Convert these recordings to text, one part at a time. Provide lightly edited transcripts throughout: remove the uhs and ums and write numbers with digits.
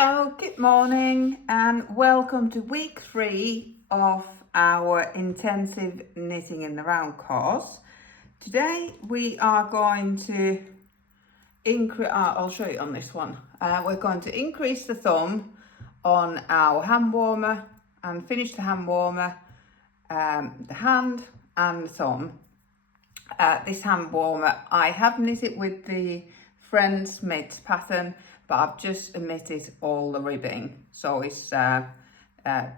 Hello, good morning and welcome to week 3 of our intensive knitting in the round course. Today we are going to increase, I'll show you on this one. We're going to increase the thumb on our hand warmer and finish the hand warmer, the hand and the thumb. This hand warmer, I have knit it with the Friends Mitt pattern, but I've just omitted all the ribbing, so it's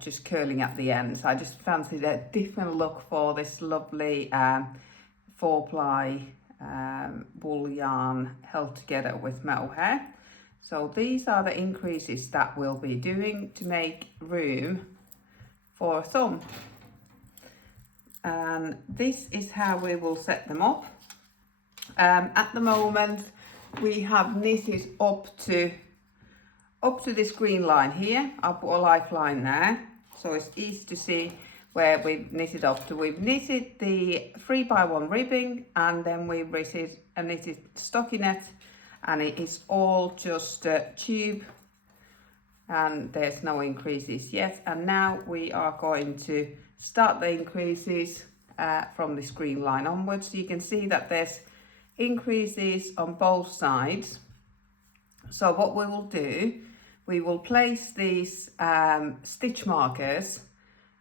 just curling at the end. So I just fancied a different look for this lovely 4-ply wool yarn held together with mohair. So these are the increases that we'll be doing to make room for a thumb. And this is how we will set them up. At the moment we have knitted up to this green line here. I'll put a lifeline there so it's easy to see where we've knitted up to. We've knitted the 3x1 ribbing and then we've knitted stockinette, and it is all just tube and there's no increases yet. And now we are going to start the increases from this green line onwards. So you can see that there's increases on both sides. So what we will do, we will place these stitch markers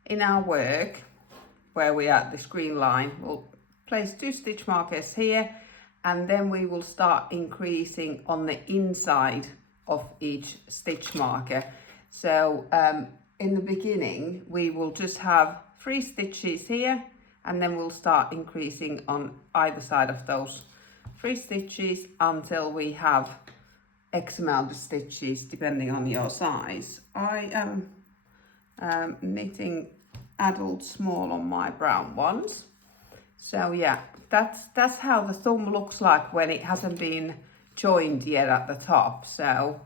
in our work where we are at this green line. We'll place 2 stitch markers here, and then we will start increasing on the inside of each stitch marker. So in the beginning we will just have 3 stitches here, and then we'll start increasing on either side of those 3 stitches until we have X amount of stitches depending on your size. I am knitting adult small on my brown ones. So yeah, that's how the thumb looks like when it hasn't been joined yet at the top. So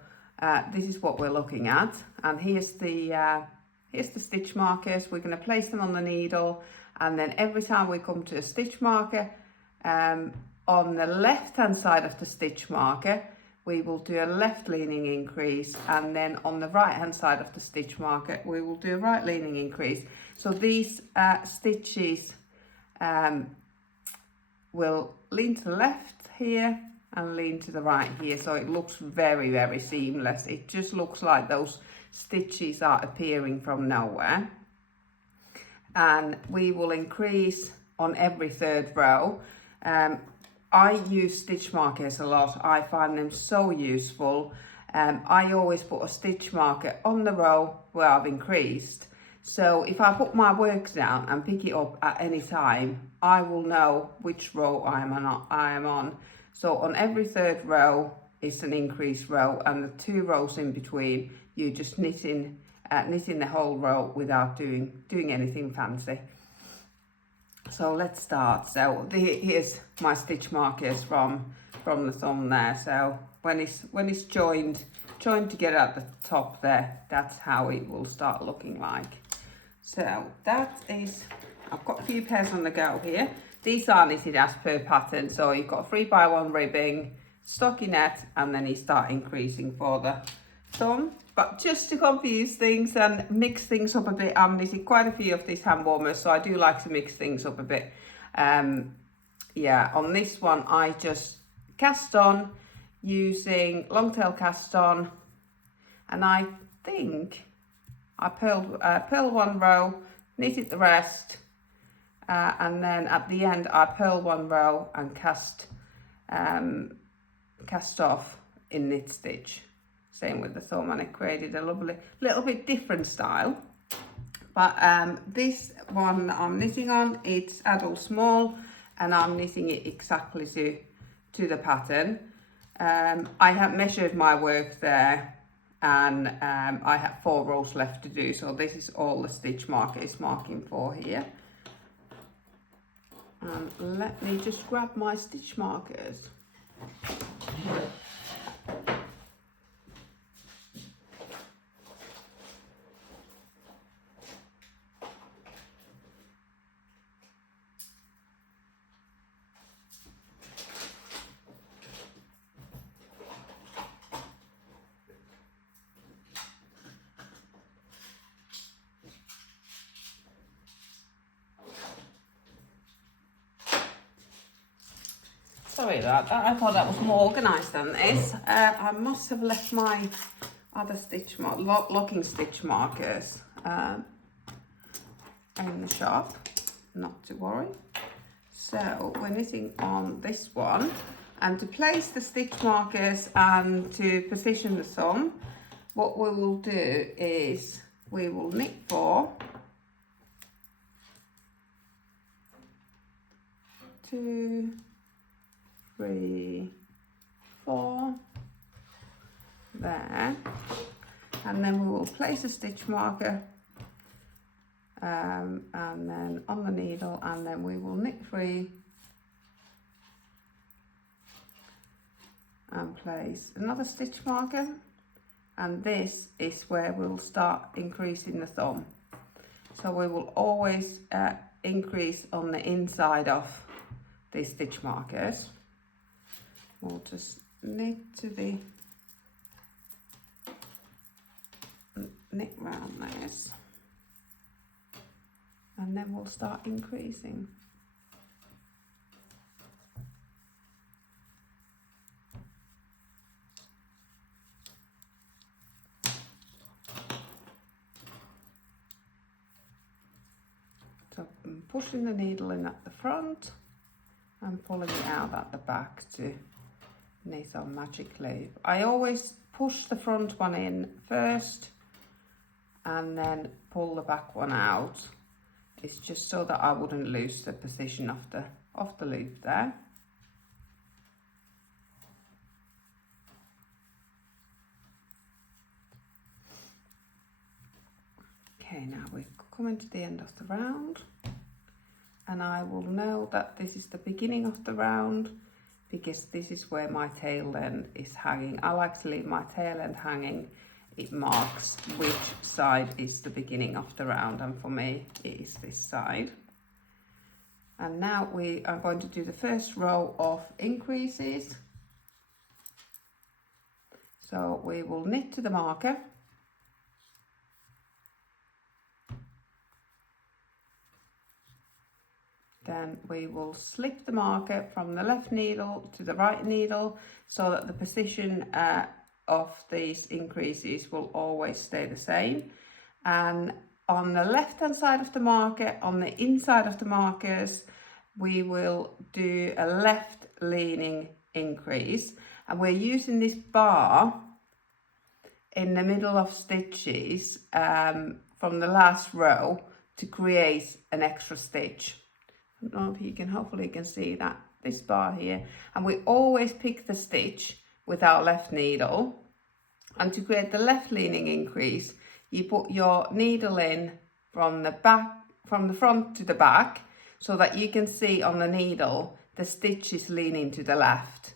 this is what we're looking at, and here's the stitch markers. We're going to place them on the needle, and then every time we come to a stitch marker, on the left hand side of the stitch marker we will do a left leaning increase, and then on the right hand side of the stitch marker we will do a right leaning increase. So these stitches will lean to the left here and lean to the right here, so it looks very, very seamless. It just looks like those stitches are appearing from nowhere. And we will increase on every 3rd row. I use stitch markers a lot. I find them so useful. I always put a stitch marker on the row where I've increased. So if I put my work down and pick it up at any time, I will know which row I am on. So on every 3rd row is an increase row, and the 2 rows in between you just knitting the whole row without doing anything fancy. So let's start. So here's my stitch markers from the thumb there. So when it's joined together at the top there, that's how it will start looking like. So that is, I've got a few pairs on the go here. These are knitted as per pattern. So you've got 3x1 ribbing, stockinette, and then you start increasing for the thumb. But just to confuse things and mix things up a bit, I'm knitting quite a few of these hand warmers, so I do like to mix things up a bit. Yeah, on this one I just cast on using long tail cast on, and I think I purled 1 row, knitted the rest, and then at the end I purled 1 row and cast off in knit stitch. Same with the thumb, and it created a lovely little bit different style. But this one that I'm knitting on, it's adult small, and I'm knitting it exactly to the pattern. I have measured my work there, and I have 4 rows left to do, so this is all the stitch marker is marking for here. And let me just grab my stitch markers. sorry about that. I thought that was more organised than this. I must have left my other locking stitch markers in the shop, not to worry. So we're knitting on this one, and to place the stitch markers and to position the thumb, what we will do is we will knit 4, 2, 3, 4 there, and then we will place a stitch marker and then on the needle, and then we will knit 3 and place another stitch marker, and this is where we'll start increasing the thumb. So we will always increase on the inside of these stitch markers. We'll just knit round this, and then we'll start increasing. So I'm pushing the needle in at the front and pulling it out at the back to knit on magic loop. I always push the front one in first and then pull the back one out. It's just so that I wouldn't lose the position of the loop there. Okay, now we're coming to the end of the round, and I will know that this is the beginning of the round because this is where my tail end is hanging. I like to leave my tail end hanging. It marks which side is the beginning of the round, and for me it is this side. And now we are going to do the first row of increases. So we will knit to the marker, then we will slip the marker from the left needle to the right needle so that the position of these increases will always stay the same. And on the left hand side of the marker, on the inside of the markers, we will do a left leaning increase, and we're using this bar in the middle of stitches from the last row to create an extra stitch. I don't know if you can, hopefully you can see that, this bar here, and we always pick the stitch with our left needle, and to create the left leaning increase you put your needle in from the front to the back so that you can see on the needle the stitch is leaning to the left.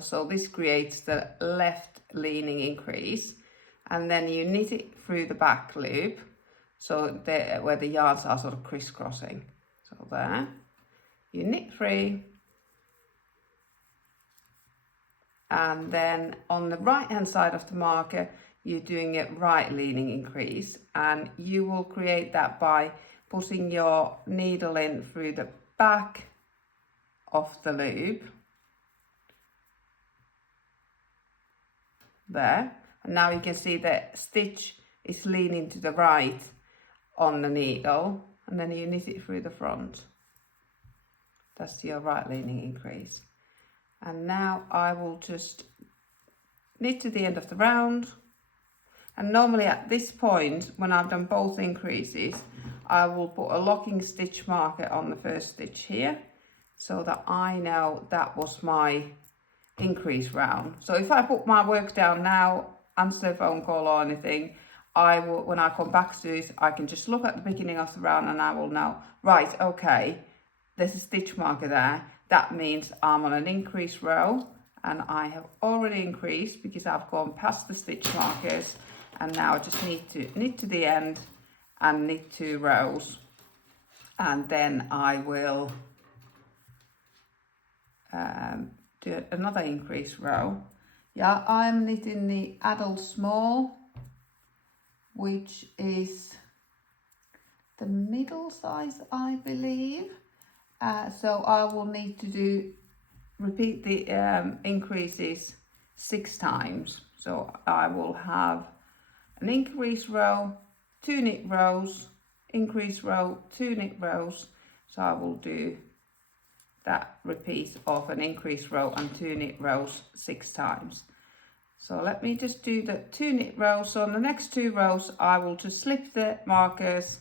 So this creates the left leaning increase, and then you knit it through the back loop so where the yarns are sort of crisscrossing. So there, you knit 3, and then on the right hand side of the marker you're doing a right leaning increase, and you will create that by putting your needle in through the back of the loop there, and now you can see the stitch is leaning to the right on the needle, and then you knit it through the front. That's your right leaning increase. And now I will just knit to the end of the round, and normally at this point when I've done both increases I will put a locking stitch marker on the first stitch here so that I know that was my increase round. So if I put my work down now, answer a phone call or anything, I will, when I come back to it, I can just look at the beginning of the round and I will know, right, okay, there's a stitch marker there. That means I'm on an increase row, and I have already increased because I've gone past the stitch markers, and now I just need to knit to the end and knit 2 rows, and then I will do another increase row. Yeah, I'm knitting the adult small, which is the middle size, I believe. So I will need to do repeat the increases 6 times. So I will have an increase row, 2 knit rows, increase row, 2 knit rows. So I will do that repeat of an increase row and 2 knit rows 6 times. So let me just do the 2 knit rows. So on the next 2 rows I will just slip the markers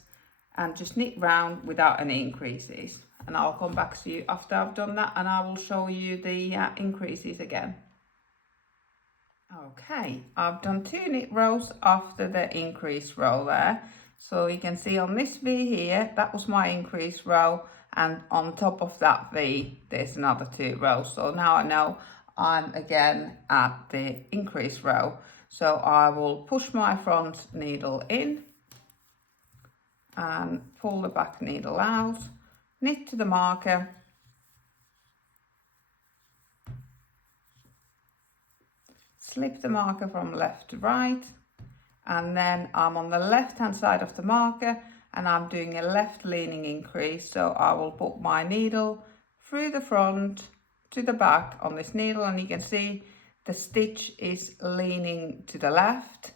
and just knit round without any increases, and I'll come back to you after I've done that and I will show you the increases again. Okay, I've done 2 knit rows after the increase row there. So you can see on this V here, that was my increase row, and on top of that V there's another 2 rows. So now I know I'm again at the increase row. So I will push my front needle in and pull the back needle out, knit to the marker, slip the marker from left to right, and then I'm on the left hand side of the marker and I'm doing a left leaning increase. So I will put my needle through the front to the back on this needle, and you can see the stitch is leaning to the left,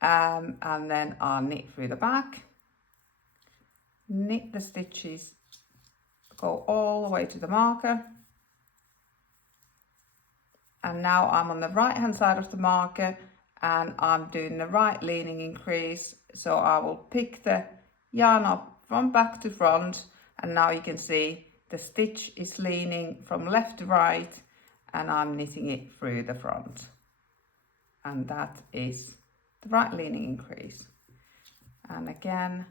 and then I'll knit through the back, knit the stitches, go all the way to the marker, and now I'm on the right hand side of the marker and I'm doing the right leaning increase. So I will pick the yarn up from back to front, and now you can see the stitch is leaning from left to right and I'm knitting it through the front, and that is the right leaning increase. And again,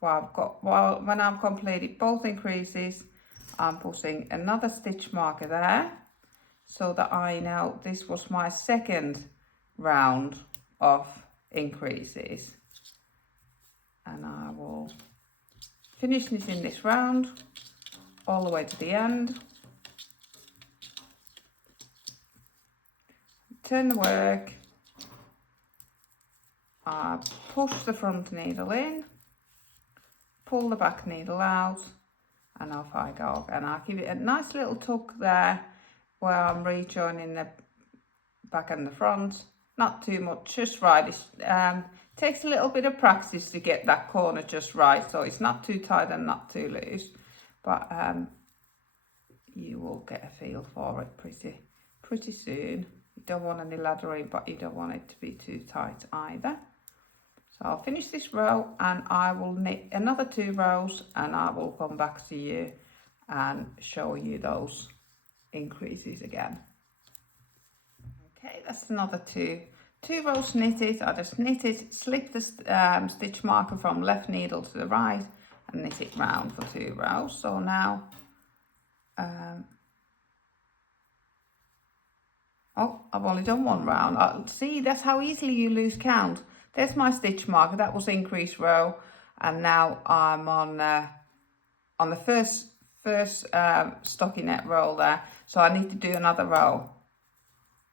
when I've completed both increases, I'm putting another stitch marker there so that I know this was my second round of increases, and I will finish knitting this round all the way to the end. Turn the work, I push the front needle in, pull the back needle out, and off I go. And I'll give it a nice little tuck there where I'm rejoining the back and the front. Not too much, just right. It takes a little bit of practice to get that corner just right, so it's not too tight and not too loose, but you will get a feel for it pretty soon. You don't want any laddering, but you don't want it to be too tight either. So I'll finish this row and I will knit another 2 rows and I will come back to you and show you those increases again. Okay, that's another 2 rows knitted. I just knitted, slip the stitch marker from left needle to the right and knit it round for 2 rows. So now, oh, I've only done 1 round. See, that's how easily you lose count. There's my stitch marker, that was increase row, and now I'm on the first stockinette row there, so I need to do another row.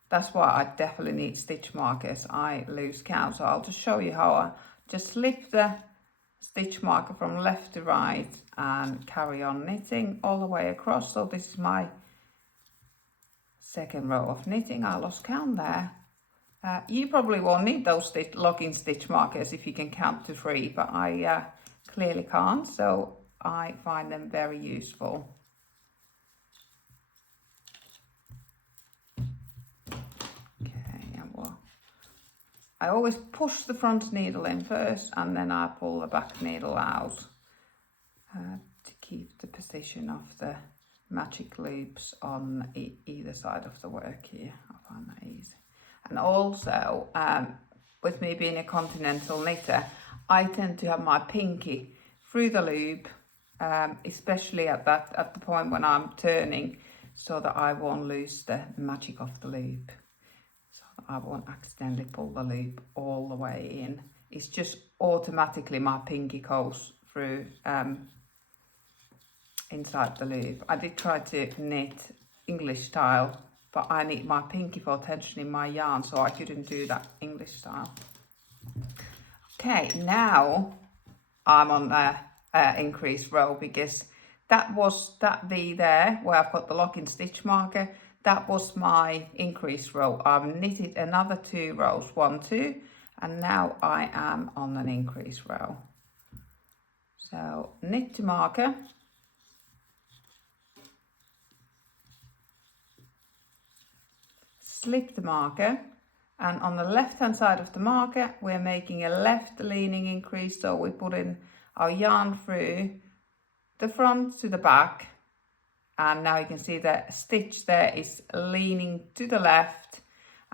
That's why I definitely need stitch markers. I lose count, so I'll just show you how I just slip the stitch marker from left to right and carry on knitting all the way across. So this is my second row of knitting. I lost count there. You probably won't need those locking stitch markers if you can count to 3, but I clearly can't, so I find them very useful. I always push the front needle in first and then I pull the back needle out to keep the position of the magic loops on either side of the work here. I find that easy. And also, with me being a continental knitter, I tend to have my pinky through the loop, especially at the point when I'm turning, so that I won't lose the magic of the loop. I won't accidentally pull the loop all the way in. It's just automatically my pinky goes through inside the loop. I did try to knit English style, but I need my pinky for tension in my yarn, so I couldn't do that English style. Okay, now I'm on the increase row because that was that V there where I've got the locking stitch marker. That was my increase row. I've knitted another 2 rows, 1, 2, and now I am on an increase row. So knit to marker, slip the marker, and on the left hand side of the marker we're making a left leaning increase, so we put in our yarn through the front to the back, and now you can see the stitch there is leaning to the left,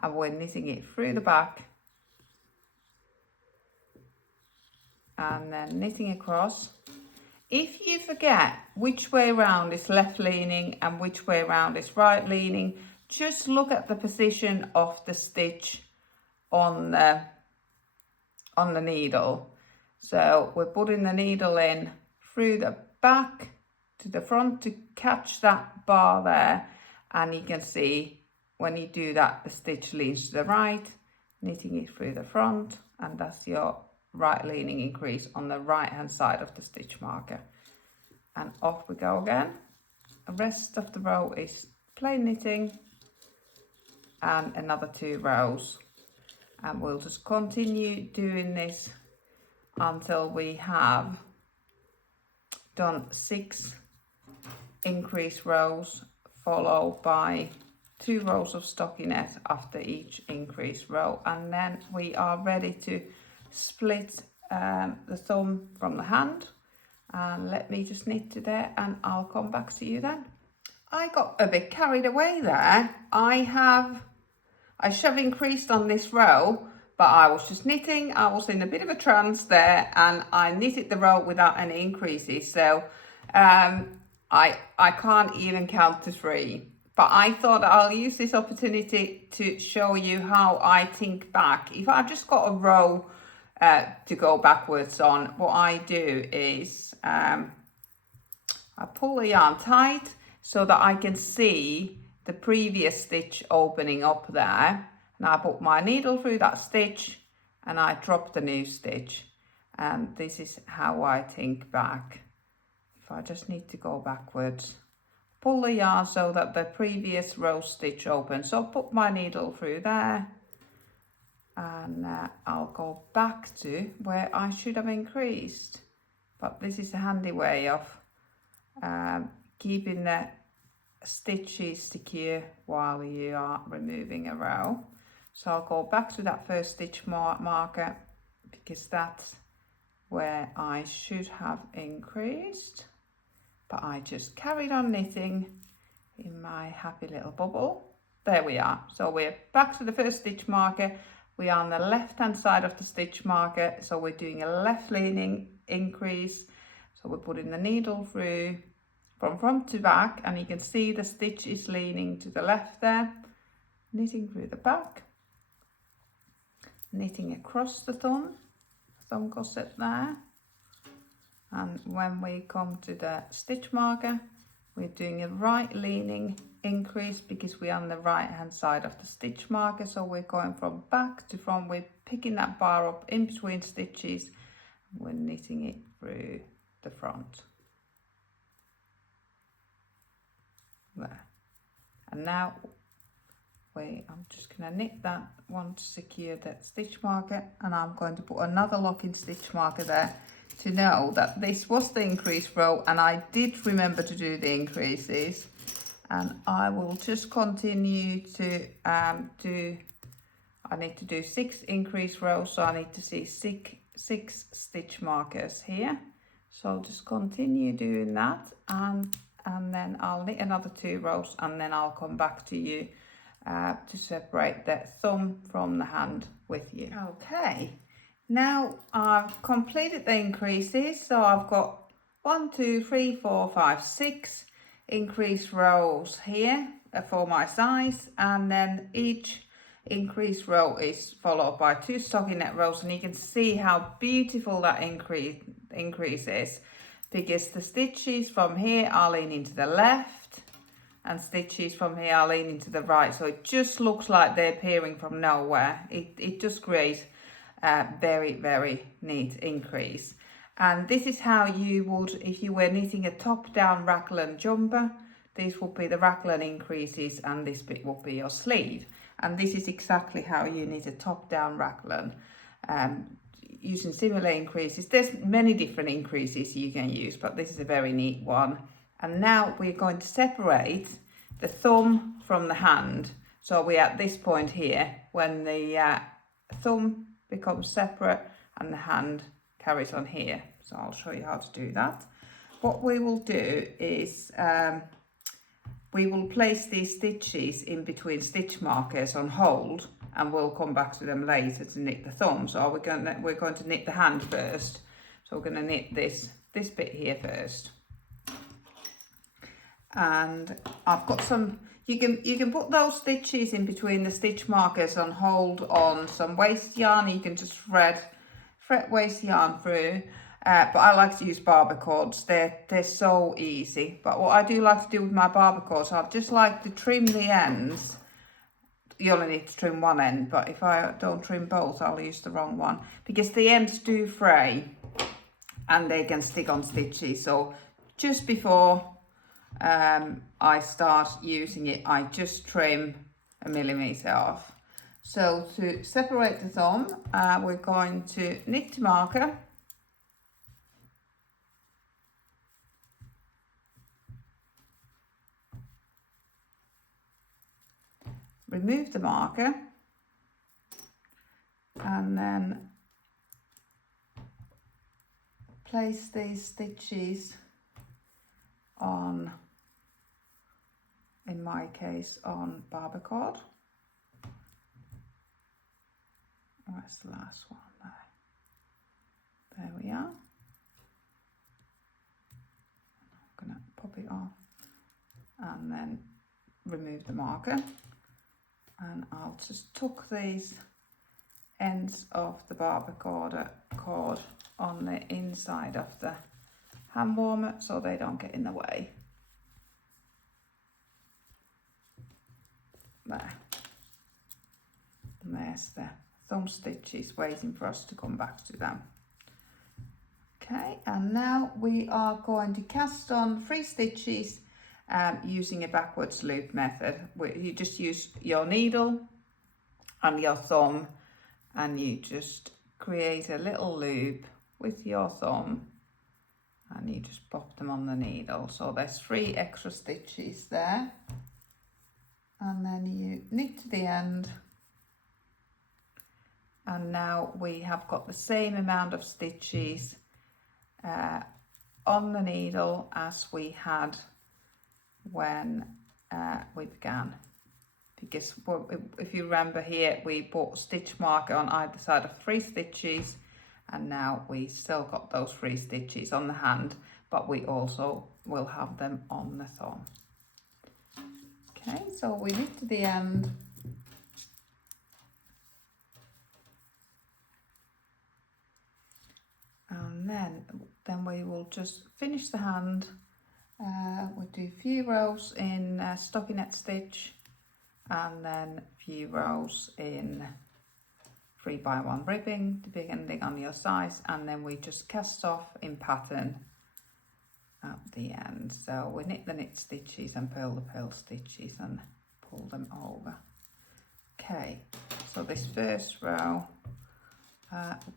and we're knitting it through the back and then knitting across. If you forget which way round is left leaning and which way round is right leaning, just look at the position of the stitch on the needle. So we're putting the needle in through the back to the front to catch that bar there, and you can see when you do that the stitch leans to the right, knitting it through the front, and that's your right leaning increase on the right hand side of the stitch marker. And off we go again. The rest of the row is plain knitting and another 2 rows, and we'll just continue doing this until we have done 6 increase rows, followed by 2 rows of stockinette after each increase row, and then we are ready to split the thumb from the hand. And let me just knit to there and I'll come back to you then. I got a bit carried away there. I should have increased on this row, but I was just knitting. I was in a bit of a trance there, and I knitted the row without any increases. So I can't even count to 3. But I thought I'll use this opportunity to show you how I think back. If I've just got a row to go backwards on, what I do is I pull the yarn tight so that I can see the previous stitch opening up there, and I put my needle through that stitch and I drop the new stitch, and this is how I think back. If I just need to go backwards, pull the yarn so that the previous row stitch opens, so put my needle through there, and I'll go back to where I should have increased. But this is a handy way of keeping the stitches secure while you are removing a row. So I'll go back to that first stitch marker, because that's where I should have increased, but I just carried on knitting in my happy little bubble. There we are. So we're back to the first stitch marker. We are on the left hand side of the stitch marker, so we're doing a left leaning increase. So we're putting the needle through from front to back, and you can see the stitch is leaning to the left there, knitting through the back, knitting across the thumb gusset there, and when we come to the stitch marker we're doing a right leaning increase because we're on the right hand side of the stitch marker, so we're going from back to front, we're picking that bar up in between stitches, we're knitting it through the front. There. And now I'm just going to knit that one to secure that stitch marker, and I'm going to put another locking stitch marker there to know that this was the increase row and I did remember to do the increases, and I will just continue to I need to do 6 increase rows, so I need to see 6 stitch markers here, so I'll just continue doing that, and then I'll knit another 2 rows, and then I'll come back to you to separate the thumb from the hand with you. Okay, now I've completed the increases, so I've got 1, 2, 3, 4, 5, 6 increase rows here for my size, and then each increase row is followed by 2 stockinette rows, and you can see how beautiful that increase is, because the stitches from here are leaning to the left and stitches from here are leaning to the right, so it just looks like they're appearing from nowhere. It just creates a very, very neat increase. And this is how you would, if you were knitting a top-down raglan jumper, this would be the raglan increases and this bit will be your sleeve. And this is exactly how you knit a top-down raglan using similar increases. There's many different increases you can use, but this is a very neat one. And now we're going to separate the thumb from the hand. So we're at this point here when the thumb becomes separate and the hand carries on here. So I'll show you how to do that. What we will do is we will place these stitches in between stitch markers on hold, and we'll come back to them later to knit the thumb. So we're going to knit the hand first. So we're going to knit this bit here first. And I've got some, you can put those stitches in between the stitch markers on hold on some waste yarn. You can just fret waste yarn through, but I like to use barber cords. They're so easy. But what I do like to do with my barber cords, I just like to trim the ends. You only need to trim one end, but if I don't trim both, I'll use the wrong one, because the ends do fray and they can stick on stitches. So just before I start using it, I just trim a millimetre off. So to separate the thumb, we're going to knit to marker, remove the marker, and then place these stitches on, in my case, on barber cord. Where's the last one there? There we are. I'm going to pop it off and then remove the marker, and I'll just tuck these ends of the barber cord on the inside of the hand warmer so they don't get in the way. There. And there's the thumb stitches waiting for us to come back to them. Okay, and now we are going to cast on 3 stitches using a backwards loop method. You just use your needle and your thumb, and you just create a little loop with your thumb and you just pop them on the needle. So there's 3 extra stitches there, and then you knit to the end, and now we have got the same amount of stitches on the needle as we had when we began, because if you remember here, we put stitch marker on either side of 3 stitches, and now we still got those 3 stitches on the hand, but we also will have them on the thumb. Okay, so we knit to the end, and then we will just finish the hand. We'll do a few rows in stockinette stitch, and then a few rows in 3x1 ribbing, depending on your size, and then we just cast off in pattern at the end. So we knit the knit stitches and purl the purl stitches and pull them over. Okay, so this first row,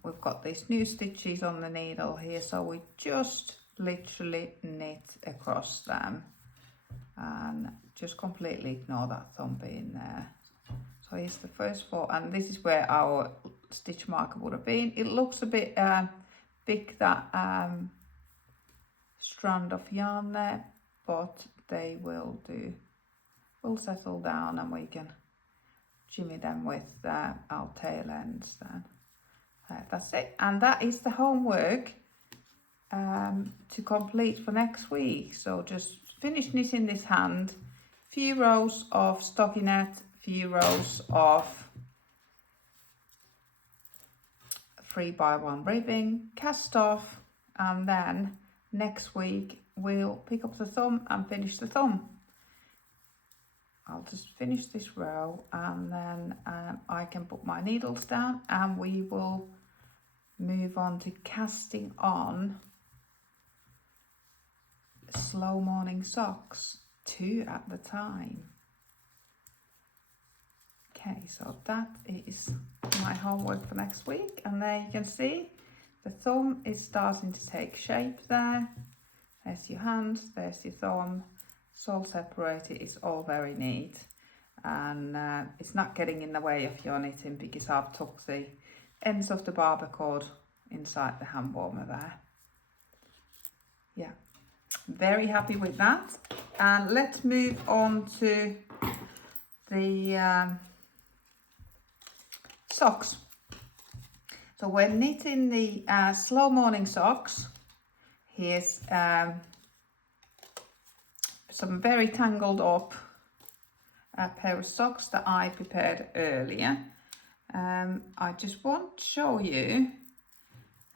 we've got these new stitches on the needle here, so we just literally knit across them and just completely ignore that thumb being there. So here's the first 4, and this is where our stitch marker would have been. It looks a bit big, that strand of yarn there, but they will do. We'll settle down and we can jimmy them with our tail ends then. That's it, and that is the homework to complete for next week. So just finish knitting this hand, few rows of stockinette, few rows of 3x1 ribbing, cast off, and then next week we'll pick up the thumb and finish the thumb. I'll just finish this row, and then I can put my needles down and we will move on to casting on slow morning socks, 2 at the time. Okay, so that is my homework for next week, and there you can see the thumb is starting to take shape there. There's your hand, there's your thumb, it's all separated, it's all very neat, and it's not getting in the way of your knitting because I've tucked the ends of the barber cord inside the hand warmer there. Yeah, very happy with that. And let's move on to the socks. So we're knitting the slow morning socks. Here's some very tangled up pair of socks that I prepared earlier. I just want to show you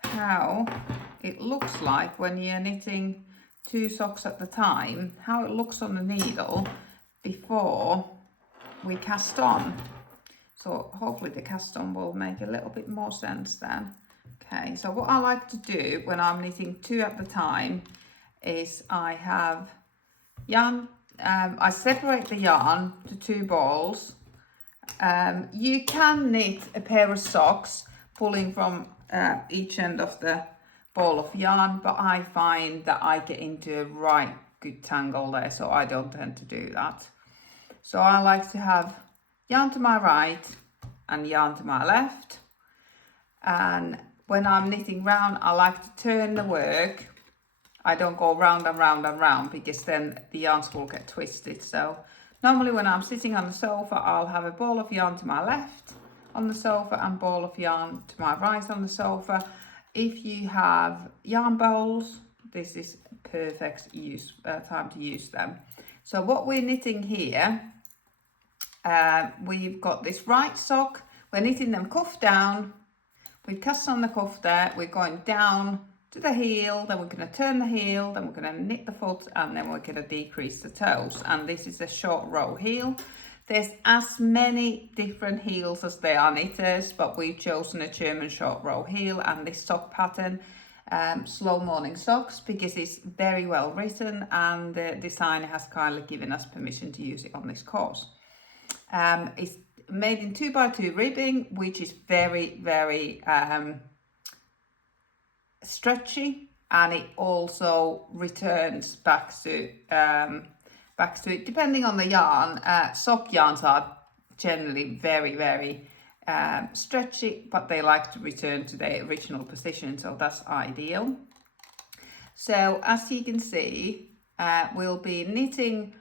how it looks like when you're knitting 2 socks at the time, how it looks on the needle before we cast on. So hopefully the cast on will make a little bit more sense then. Okay, so what I like to do when I'm knitting 2 at the time is I have yarn, I separate the yarn to 2 balls. You can knit a pair of socks pulling from each end of the ball of yarn, but I find that I get into a right good tangle there, so I don't tend to do that. So I like to have yarn to my right and yarn to my left, and when I'm knitting round I like to turn the work. I don't go round and round and round because then the yarns will get twisted. So normally when I'm sitting on the sofa I'll have a ball of yarn to my left on the sofa and ball of yarn to my right on the sofa. If you have yarn bowls, this is perfect time to use them. So what we're knitting here, we've got this right sock, we're knitting them cuff down, we've cast on the cuff there, we're going down to the heel, then we're going to turn the heel, then we're going to knit the foot, and then we're going to decrease the toes. And this is a short row heel. There's as many different heels as there are knitters, but we've chosen a German short row heel and this sock pattern, slow morning socks, because it's very well written and the designer has kindly given us permission to use it on this course. It's made in 2x2 ribbing, which is very, very stretchy, and it also returns back to it depending on the yarn. Sock yarns are generally very, very stretchy, but they like to return to their original position, so that's ideal. So as you can see, we'll be knitting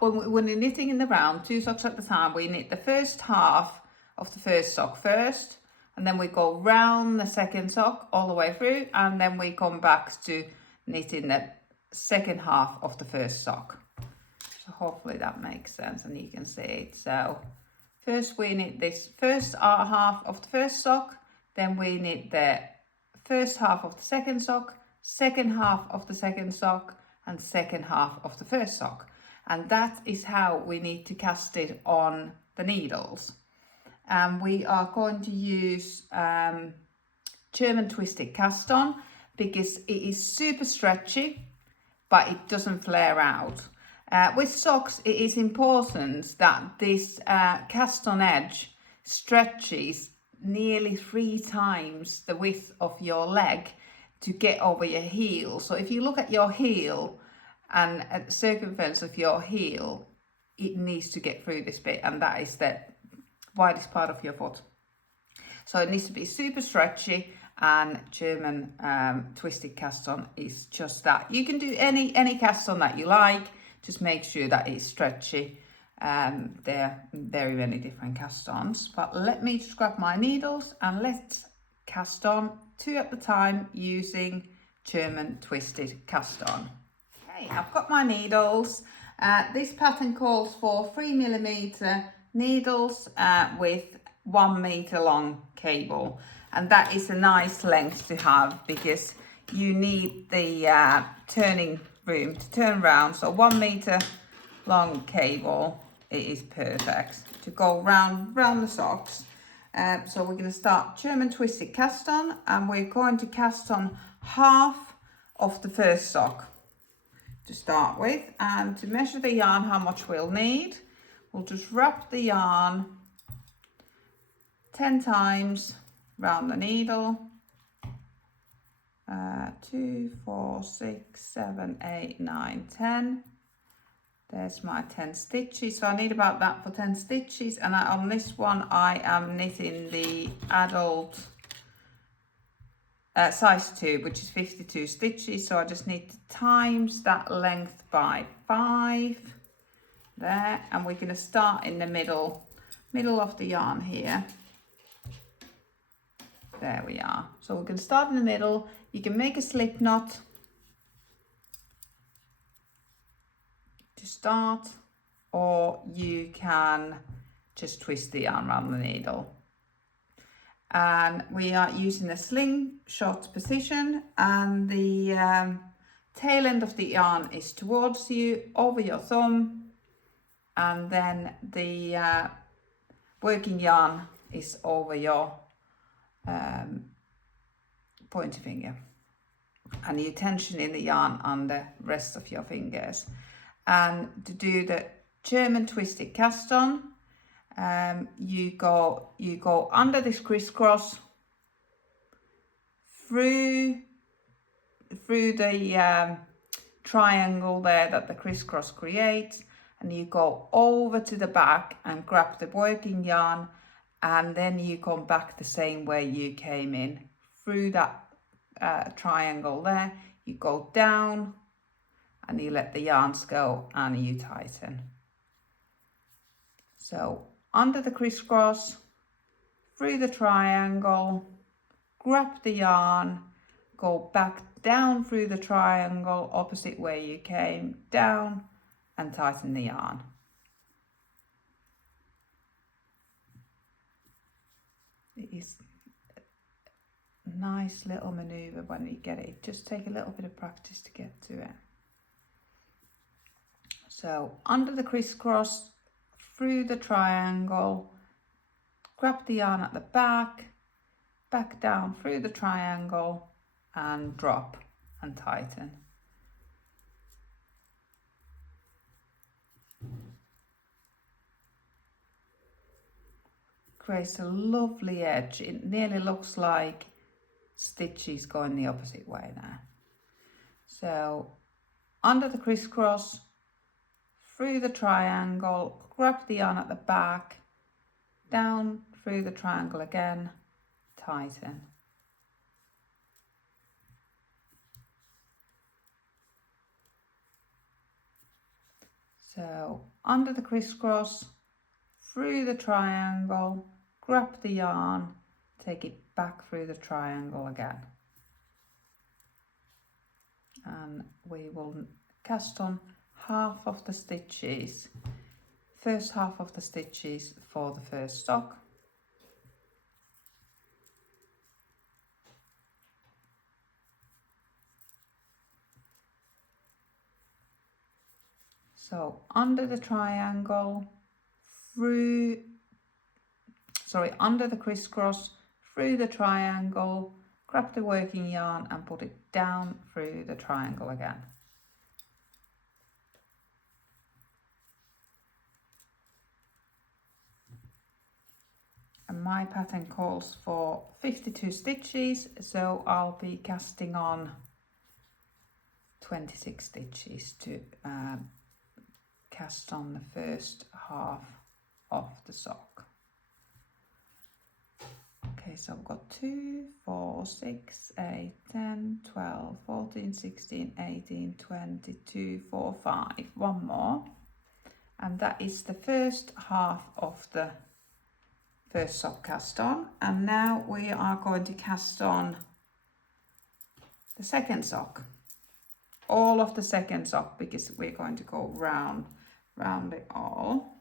when we're knitting in the round 2 socks at the time. We knit the first half of the first sock first, and then we go round the second sock all the way through, and then we come back to knitting the second half of the first sock. So hopefully that makes sense and you can see it. So first we knit this first half of the first sock, then we knit the first half of the second sock, second half of the second sock, and second half of the first sock. And that is how we need to cast it on the needles. And we are going to use German twisted cast on because it is super stretchy, but it doesn't flare out. With socks, it is important that this cast on edge stretches nearly 3 times the width of your leg to get over your heel. So if you look at your heel and at the circumference of your heel, it needs to get through this bit, and that is the widest part of your foot. So it needs to be super stretchy, and German twisted cast on is just that. You can do any cast on that you like, just make sure that it's stretchy. There are very many different cast ons, but let me just grab my needles and let's cast on 2 at the time using German twisted cast on. Okay, I've got my needles. This pattern calls for 3mm needles with 1 meter long cable, and that is a nice length to have because you need the turning room to turn round. So 1 meter long cable, it is perfect to go round the socks. So we're going to start German twisted cast on, and we're going to cast on half of the first sock to start with. And to measure the yarn how much we'll need, we'll just wrap the yarn 10 times round the needle. 2, 4, 6, 7, 8, 9, 10. There's my 10 stitches, so I need about that for 10 stitches. And on this one I am knitting the adult size 2, which is 52 stitches, so I just need to times that length by 5 there. And we're going to start in the middle of the yarn here. There we are. So we're going to start in the middle. You can make a slip knot to start, or you can just twist the yarn around the needle. And we are using a slingshot position, and the tail end of the yarn is towards you over your thumb, and then the working yarn is over your pointer finger, and you tension in the yarn on the rest of your fingers. And to do the German twisted cast on, you go under this crisscross through the triangle there that the crisscross creates, and you go over to the back and grab the working yarn, and then you come back the same way you came in through that triangle there. You go down and you let the yarns go and you tighten. So under the crisscross, through the triangle, grab the yarn, go back down through the triangle opposite where you came, down, and tighten the yarn. It is a nice little maneuver when you get it. Just take a little bit of practice to get to it. So under the crisscross, through the triangle, grab the yarn at the back, back down through the triangle, and drop and tighten. Creates a lovely edge. It nearly looks like stitches going the opposite way now. So under the crisscross, through the triangle, grab the yarn at the back, down through the triangle again, tighten. So under the crisscross, through the triangle, grab the yarn, take it back through the triangle again. And we will cast on half of the stitches, first half of the stitches for the first sock. So under the triangle, under the crisscross, through the triangle, grab the working yarn and put it down through the triangle again. And my pattern calls for 52 stitches, so I'll be casting on 26 stitches to cast on the first half of the sock. Okay, so I've got 2, 4, 6, 8, 10, 12, 14, 16, 18, 22, 4, 5, one more. And that is the first half of the first sock cast on. And now we are going to cast on the second sock. All of the second sock, because we're going to go round it all.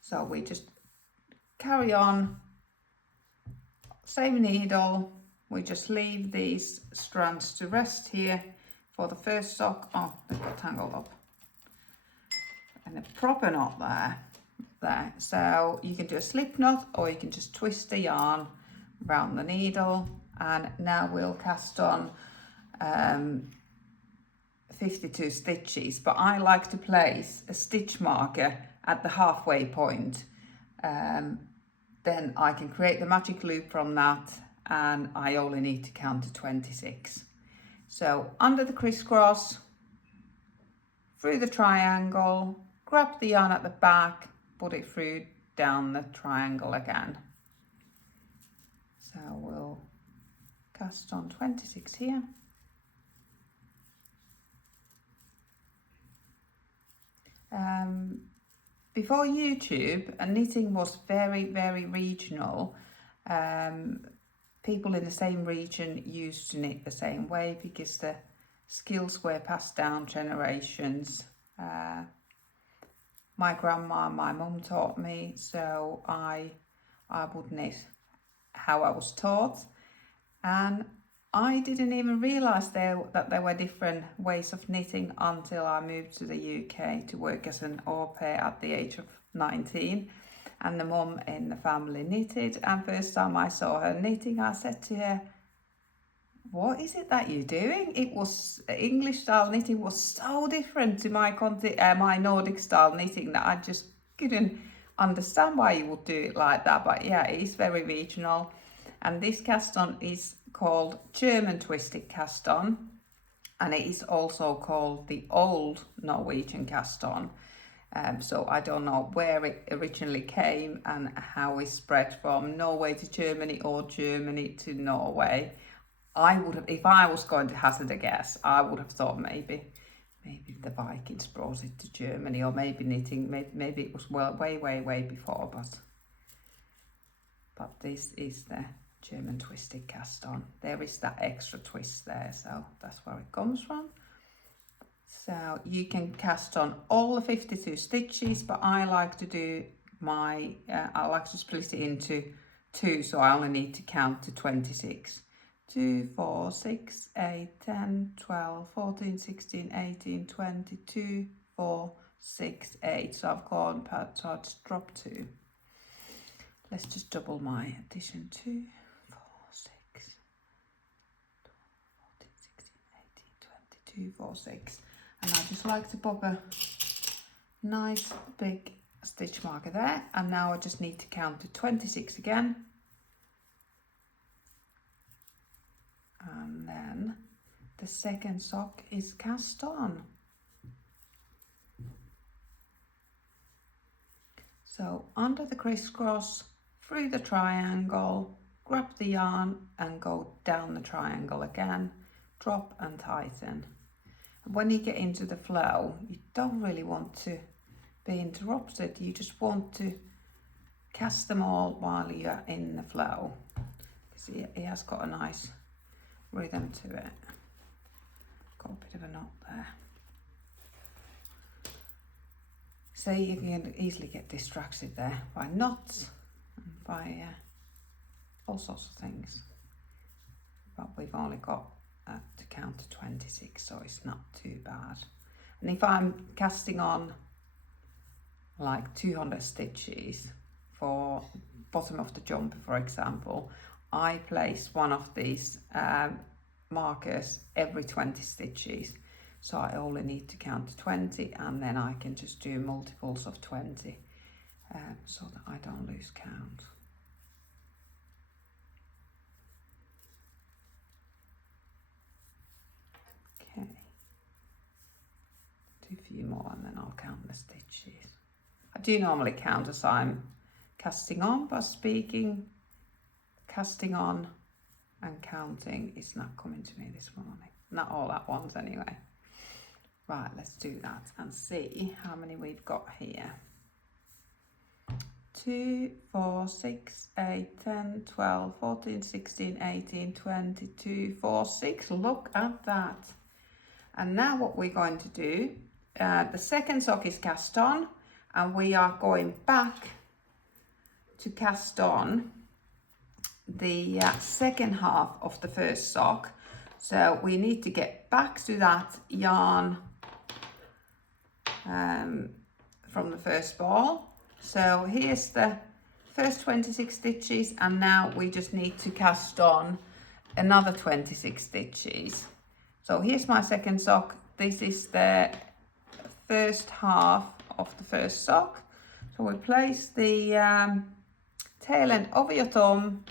So we just carry on, same needle, we just leave these strands to rest here for the first sock. Oh, they've got tangled up. And a proper knot there. there. So you can do a slip knot or you can just twist the yarn around the needle, and now we'll cast on 52 stitches, but I like to place a stitch marker at the halfway point. Then I can create the magic loop from that, and I only need to count to 26. So under the crisscross, through the triangle, grab the yarn at the back, put it through down the triangle again. So we'll cast on 26 here. Before YouTube, knitting was very, very regional. People in the same region used to knit the same way because the skills were passed down generations. My grandma and my mum taught me, so I would knit how I was taught, and I didn't even realise that there were different ways of knitting until I moved to the UK to work as an au pair at the age of 19, and the mum in the family knitted, and first time I saw her knitting I said to her, "What is it that you're doing?" It was English style knitting was so different to my Nordic style knitting that I just couldn't understand why you would do it like that. But yeah, it is very regional, and this cast on is called German twisted cast on, and it is also called the old Norwegian cast on. So I don't know where it originally came and how it spread from Norway to Germany or Germany to Norway. I would have, if I was going to hazard a guess, I would have thought maybe the Vikings brought it to Germany, or maybe knitting, maybe it was way before, but this is the German twisted cast on. There is that extra twist there, so that's where it comes from. So you can cast on all the 52 stitches, but I like to do I like to split it into two, so I only need to count to 26. 2, 4, 6, 8, 10, 12, 14, 16, 18, 20, 2, 4, 6, 8. So I've gone past, so I'll just drop 2. Let's just double my addition. 2, 4, 6, 12, 14, 16, 18, 22, 4, 6. And I just like to pop a nice big stitch marker there. And now I just need to count to 26 again. And then the second sock is cast on. So under the crisscross, through the triangle, grab the yarn and go down the triangle again, drop and tighten. And when you get into the flow, you don't really want to be interrupted, you just want to cast them all while you're in the flow, because it has got a nice rhythm to it. Got a bit of a knot there. So you can easily get distracted there by knots and by all sorts of things. But we've only got to count to 26, so it's not too bad. And if I'm casting on like 200 stitches for bottom of the jumper, for example, I place one of these markers every 20 stitches. So I only need to count to 20, and then I can just do multiples of 20 so that I don't lose count. Okay, do a few more and then I'll count the stitches. I do normally count as I'm casting on, but speaking, casting on and counting is not coming to me this morning. Not all at once anyway. Right, let's do that and see how many we've got here. 2, 4, 6, 8, 10, 12, 14, 16, 18, 22, 4, 6. Look at that. And now what we're going to do, the second sock is cast on, and we are going back to cast on the second half of the first sock. So we need to get back to that yarn from the first ball. So here's the first 26 stitches, and now we just need to cast on another 26 stitches. So here's my second sock. This is the first half of the first sock. So we place the tail end over your thumb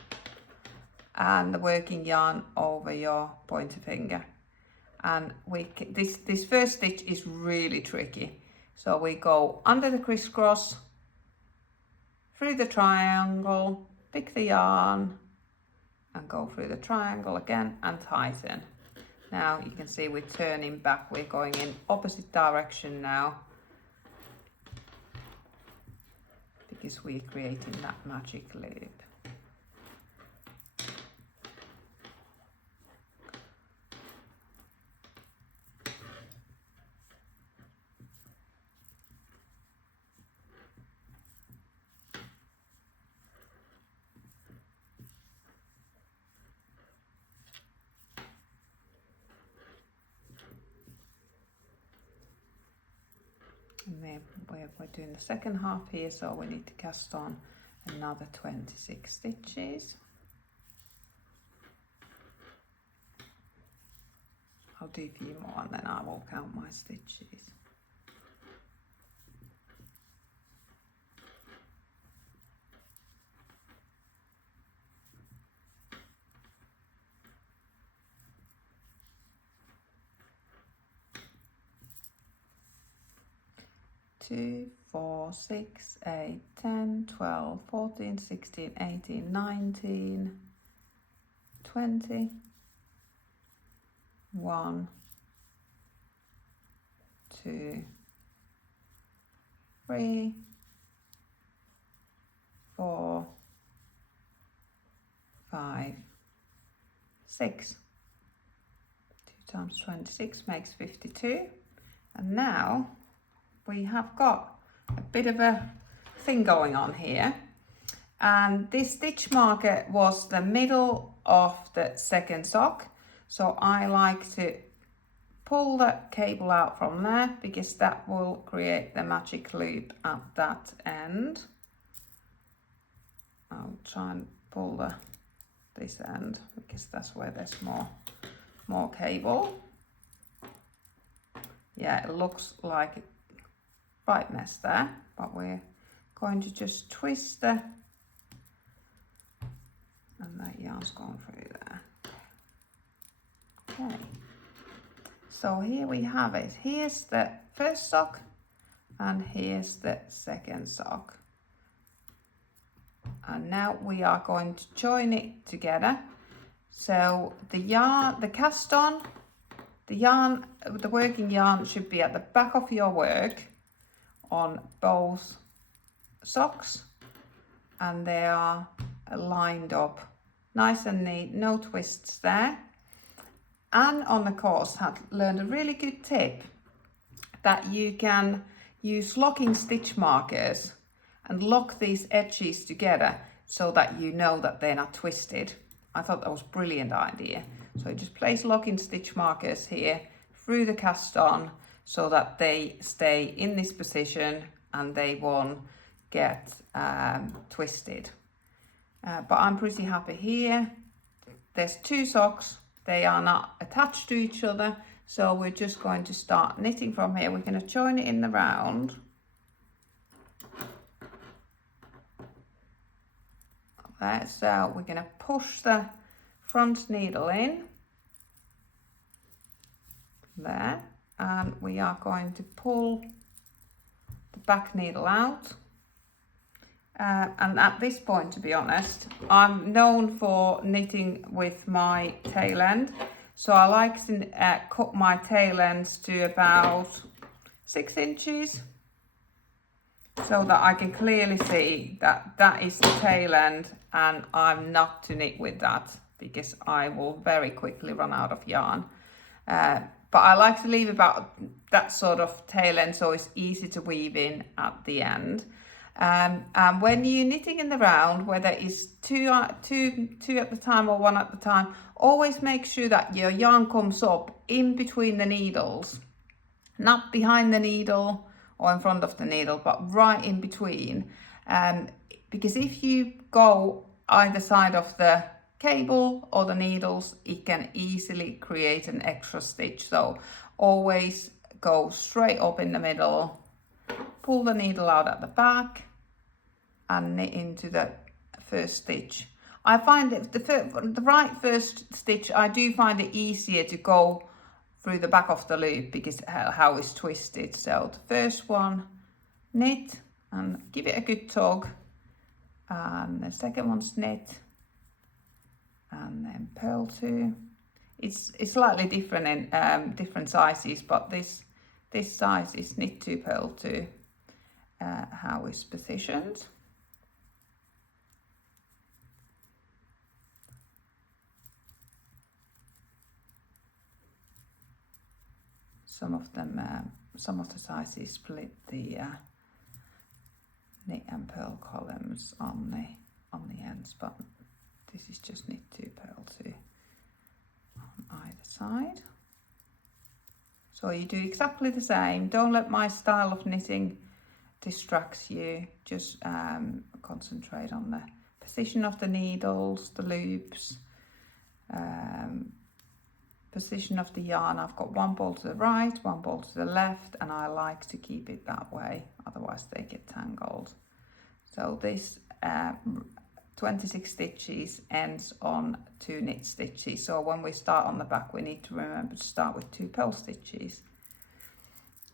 and the working yarn over your pointer finger. And this first stitch is really tricky. So we go under the crisscross, through the triangle, pick the yarn and go through the triangle again and tighten. Now you can see we're turning back, we're going in opposite direction now because we're creating that magic loop. And then we're doing the second half here, so we need to cast on another 26 stitches. I'll do a few more and then I will count my stitches. Two, 4, 6, 8, 10, 12, 14, 16, 18, 19, 20, 1, 2, 3, 4, 5, 6. 2 times 26 makes 52. And now we have got a bit of a thing going on here, and this stitch marker was the middle of the second sock, so I like to pull the cable out from there because that will create the magic loop at that end. I'll try and pull this end because that's where there's more cable. Yeah, it looks like it right mess there, but we're going to just twist the, and that yarn's gone through there. Okay, so here we have it. Here's the first sock and here's the second sock, and now we are going to join it together. So the yarn, the cast on, the yarn, the working yarn should be at the back of your work on both socks, and they are lined up nice and neat, no twists there. And on the course had learned a really good tip that you can use locking stitch markers and lock these edges together so that you know that they're not twisted. I thought that was a brilliant idea. So just place locking stitch markers here through the cast on so that they stay in this position and they won't get twisted. But I'm pretty happy here. There's 2 socks, they are not attached to each other, so we're just going to start knitting from here. We're going to join it in the round. Okay, so we're going to push the front needle in there, and we are going to pull the back needle out. And at this point, to be honest, I'm known for knitting with my tail end, so I like to cut my tail ends to about 6 inches so that I can clearly see that that is the tail end, and I'm not to knit with that because I will very quickly run out of yarn. But I like to leave about that sort of tail end so it's easy to weave in at the end. And when you're knitting in the round, whether it's two at the time or 1 at the time, always make sure that your yarn comes up in between the needles, not behind the needle or in front of the needle, but right in between. Because if you go either side of the cable or the needles, it can easily create an extra stitch. So always go straight up in the middle, pull the needle out at the back and knit into the first stitch. I find that the right first stitch, I do find it easier to go through the back of the loop because how it's twisted. So the first one, knit and give it a good tug, and the second one's knit and then purl 2. It's slightly different in different sizes, but this size is knit 2, purl 2, how it's positioned. Some of them, some of the sizes split the knit and purl columns on the ends, but this is just knit 2, purl 2 on either side. So you do exactly the same. Don't let my style of knitting distract you. Just concentrate on the position of the needles, the loops, position of the yarn. I've got one ball to the right, one ball to the left, and I like to keep it that way, otherwise they get tangled. So this 26 stitches ends on 2 knit stitches. So when we start on the back, we need to remember to start with 2 purl stitches.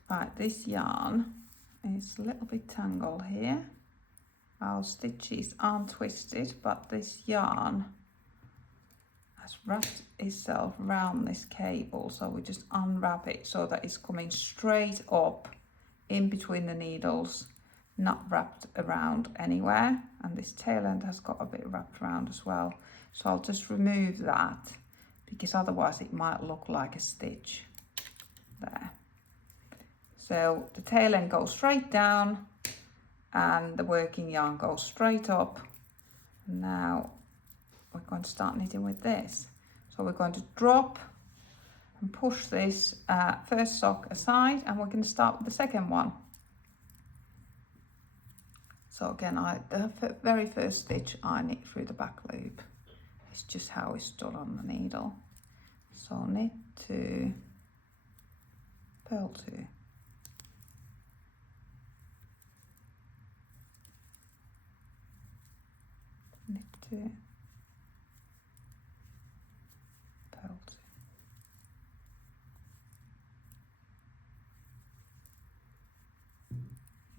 Right, this yarn is a little bit tangled here. Our stitches aren't twisted, but this yarn has wrapped itself around this cable, so we just unwrap it so that it's coming straight up in between the needles, not wrapped around anywhere. And this tail end has got a bit wrapped around as well, so I'll just remove that because otherwise it might look like a stitch there. So the tail end goes straight down and the working yarn goes straight up. Now we're going to start knitting with this. So we're going to drop and push this first sock aside, and we're going to start with the second one. So again, the very first stitch I knit through the back loop. It's just how it's done on the needle. So knit 2, purl 2. Knit 2. Purl 2.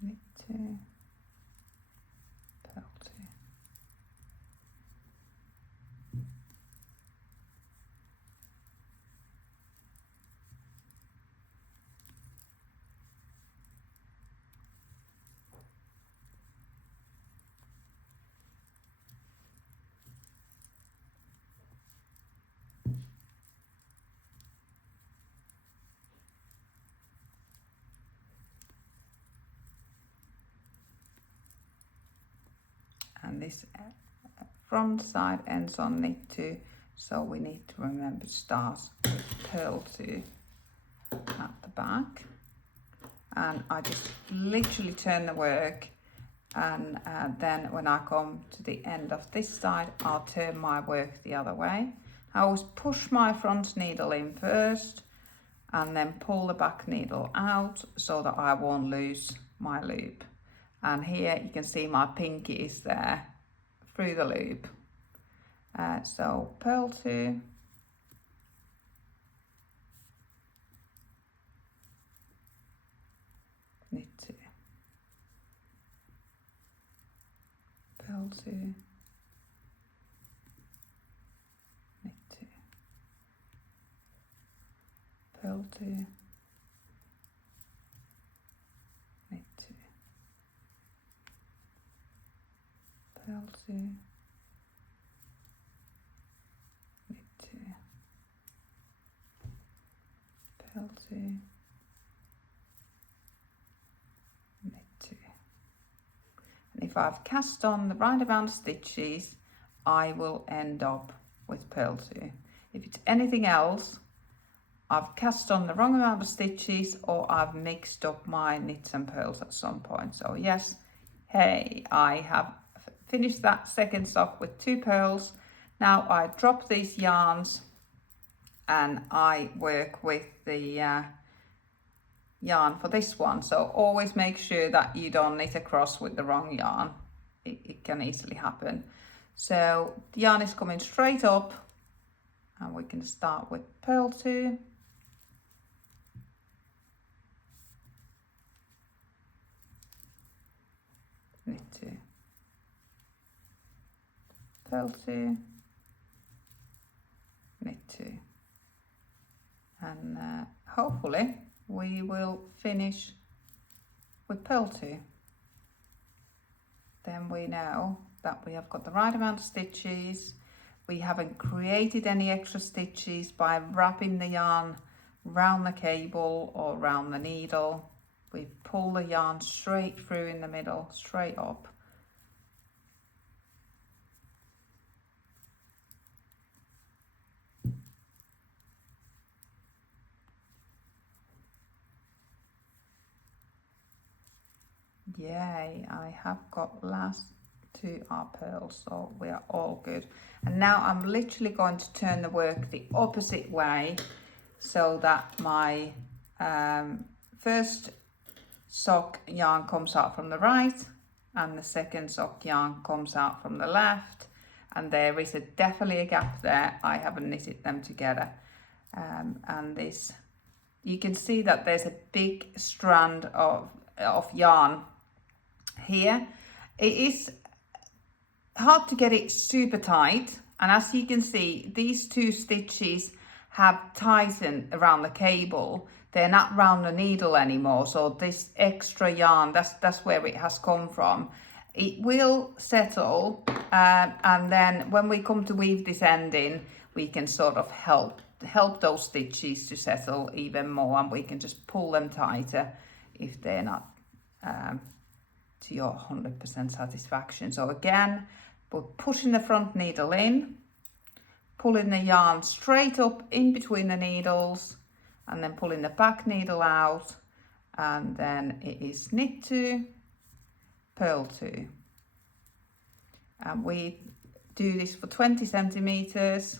Knit 2. Purl 2. And this front side ends on knit 2, so we need to remember to start with purl 2 at the back. And I just literally turn the work, and then when I come to the end of this side, I'll turn my work the other way. I always push my front needle in first and then pull the back needle out so that I won't lose my loop. And here you can see my pinky is there through the loop. So purl 2, knit 2, purl 2, knit 2, purl 2, knit 2, purl 2, knit 2, purl 2, knit 2. And if I've cast on the right amount of stitches, I will end up with purl 2. If it's anything else, I've cast on the wrong amount of stitches, or I've mixed up my knits and purls at some point. So yes, hey, I have finished that second sock with 2 purls. Now I drop these yarns and I work with the yarn for this one. So always make sure that you don't knit across with the wrong yarn. It can easily happen. So the yarn is coming straight up, and we can start with purl 2. Knit 2. Purl 2. Knit 2. And hopefully we will finish with purl 2. Then we know that we have got the right amount of stitches. We haven't created any extra stitches by wrapping the yarn round the cable or round the needle. We pull the yarn straight through in the middle, straight up. Yay, I have got last 2 are pearls, so we are all good. And now I'm literally going to turn the work the opposite way, so that my first sock yarn comes out from the right and the second sock yarn comes out from the left, and there is definitely a gap there. I haven't knitted them together, and this, you can see that there's a big strand of yarn here. It is hard to get it super tight, and as you can see, these 2 stitches have tightened around the cable. They're not round the needle anymore, so this extra yarn, that's where it has come from. It will settle, and then when we come to weave this end in, we can sort of help those stitches to settle even more, and we can just pull them tighter if they're not to your 100% satisfaction. So again, we're pushing the front needle in, pulling the yarn straight up in between the needles, and then pulling the back needle out, and then it is knit 2, purl 2. And we do this for 20 centimeters,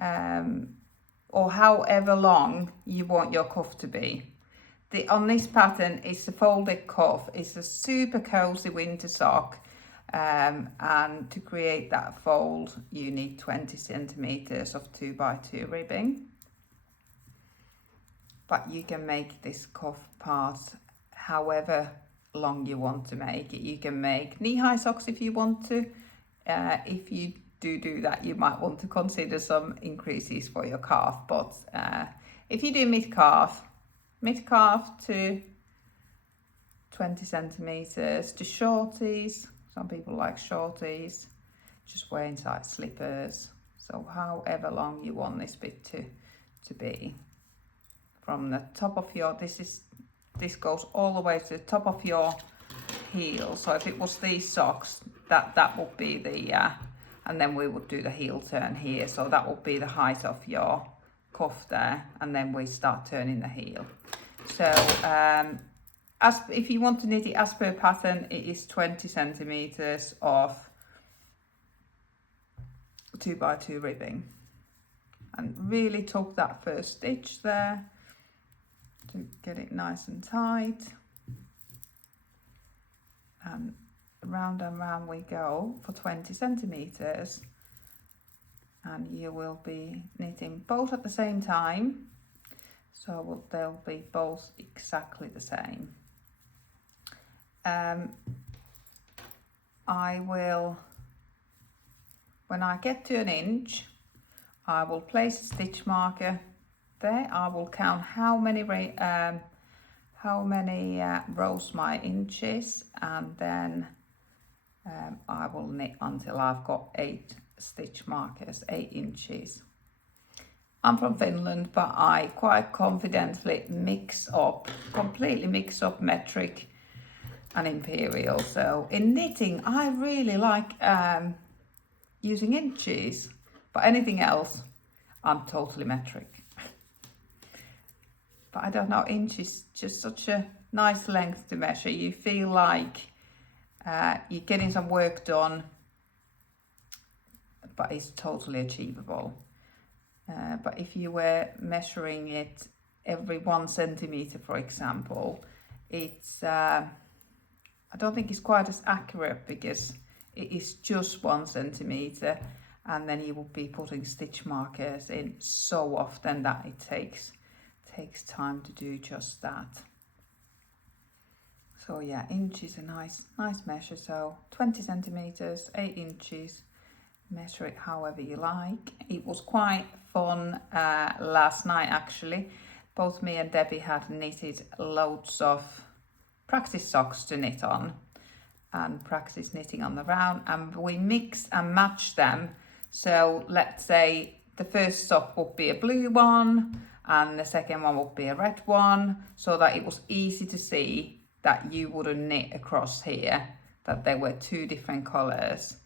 or however long you want your cuff to be. On this pattern, it's a folded cuff. It's a super cozy winter sock, and to create that fold you need 20 centimeters of 2x2 ribbing. But you can make this cuff part however long you want to make it. You can make knee-high socks if you want to. If you do that, you might want to consider some increases for your calf, but if you do mid-calf to 20 centimeters, to shorties, some people like shorties, just wear inside slippers. So however long you want this bit to be, from the top of your, this goes all the way to the top of your heel. So if it was these socks, that would be the and then we would do the heel turn here, so that would be the height of your cuff there, and then we start turning the heel. So as if you want to knit it as per pattern, it is 20 centimeters of 2x2 ribbing, and really tuck that first stitch there to get it nice and tight, and round and round we go for 20 centimeters, and you will be knitting both at the same time, so they'll be both exactly the same. I will, when I get to an inch, I will place a stitch marker there. I will count how many rows my inch is, and then I will knit until I've got 8 stitch markers, 8 inches. I'm from Finland, but I quite confidently completely mix up metric and imperial. So in knitting, I really like using inches, but anything else, I'm totally metric. But I don't know, inch is just such a nice length to measure. You feel like you're getting some work done, but it's totally achievable. But if you were measuring it every 1 centimeter, for example, it's I don't think it's quite as accurate, because it is just 1 centimeter, and then you will be putting stitch markers in so often that it takes time to do just that. So yeah, inch is a nice measure. So 20 centimeters, 8 inches. Measure it however you like. It was quite fun last night actually. Both me and Debbie had knitted loads of practice socks to knit on and practice knitting on the round, and we mix and match them. So let's say the first sock would be a blue one and the second one would be a red one, so that it was easy to see that you wouldn't knit across here, that there were 2 different colors.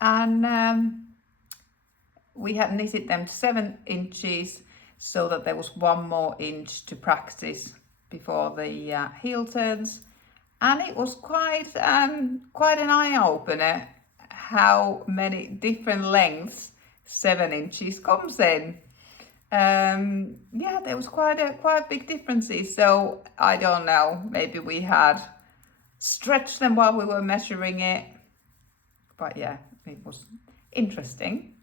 And we had knitted them to 7 inches, so that there was 1 more inch to practice before the heel turns. And it was quite an eye-opener how many different lengths 7 inches comes in. Yeah, there was quite big differences. So I don't know, maybe we had stretched them while we were measuring it, but yeah, it was interesting.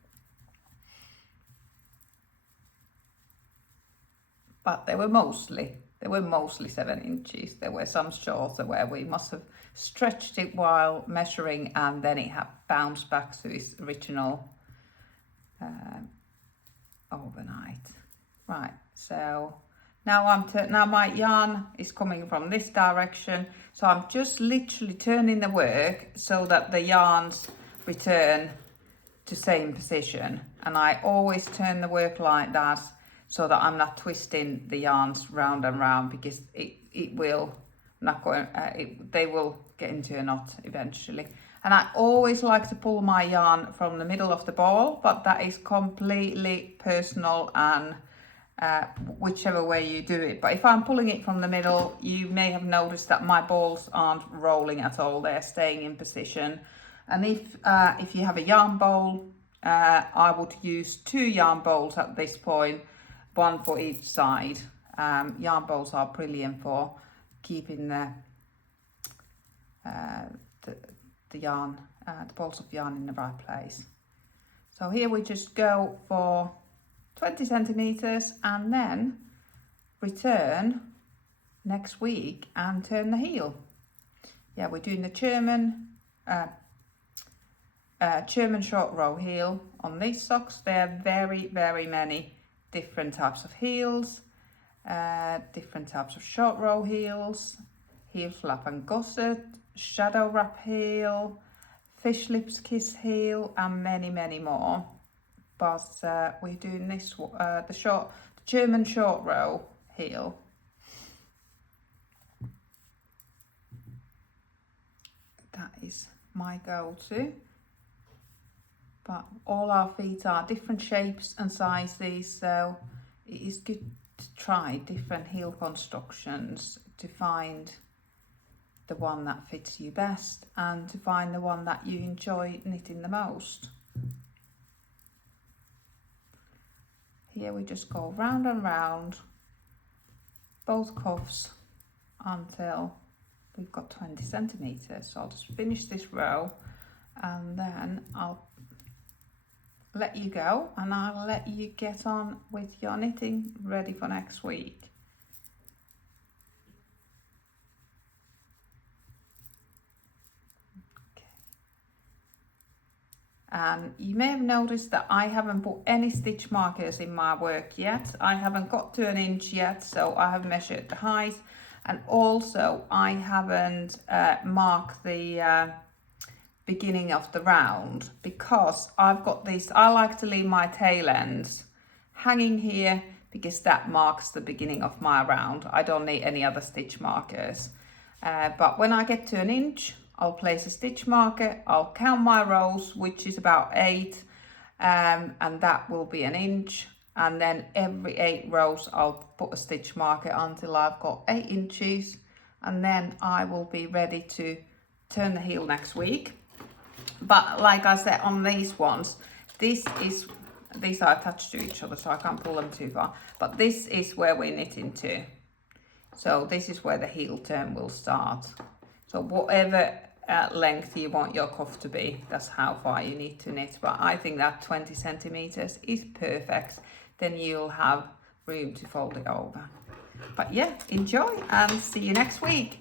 But they were mostly 7 inches. There were some shorter where we must have stretched it while measuring, and then it had bounced back to its original overnight. Right, so now now my yarn is coming from this direction, so I'm just literally turning the work so that the yarns return to same position, and I always turn the work like that so that I'm not twisting the yarns round and round, because they will get into a knot eventually. And I always like to pull my yarn from the middle of the ball, but that is completely personal and whichever way you do it. But if I'm pulling it from the middle, you may have noticed that my balls aren't rolling at all, they're staying in position. And if you have a yarn bowl, I would use 2 yarn bowls at this point, 1 for each side. Yarn bowls are brilliant for keeping the yarn, the balls of yarn in the right place. So here we just go for 20 centimeters and then return next week and turn the heel. Yeah, we're doing the German short row heel on these socks. There are very many different types of heels, different types of short row heels, heel flap and gusset, shadow wrap heel, fish lips kiss heel, and many more. But we're doing this the German short row heel. That is my go-to. But all our feet are different shapes and sizes, so it is good to try different heel constructions to find the one that fits you best and to find the one that you enjoy knitting the most. Here we just go round and round both cuffs until we've got 20 centimeters. So I'll just finish this row and then I'll let you go and I'll let you get on with your knitting ready for next week. Okay. You may have noticed that I haven't put any stitch markers in my work yet. I haven't got to an inch yet, so I have measured the height, and also I haven't marked the beginning of the round, because I've got this, I like to leave my tail ends hanging here because that marks the beginning of my round. I don't need any other stitch markers, but when I get to an inch, I'll place a stitch marker, I'll count my rows, which is about 8, and that will be an inch, and then every 8 rows I'll put a stitch marker until I've got 8 inches, and then I will be ready to turn the heel next week. But like I said, on these ones, these are attached to each other, so I can't pull them too far, but this is where we're knitting to. So this is where the heel turn will start. So whatever length you want your cuff to be, that's how far you need to knit. But I think that 20 centimeters is perfect. Then you'll have room to fold it over. But yeah, enjoy and see you next week.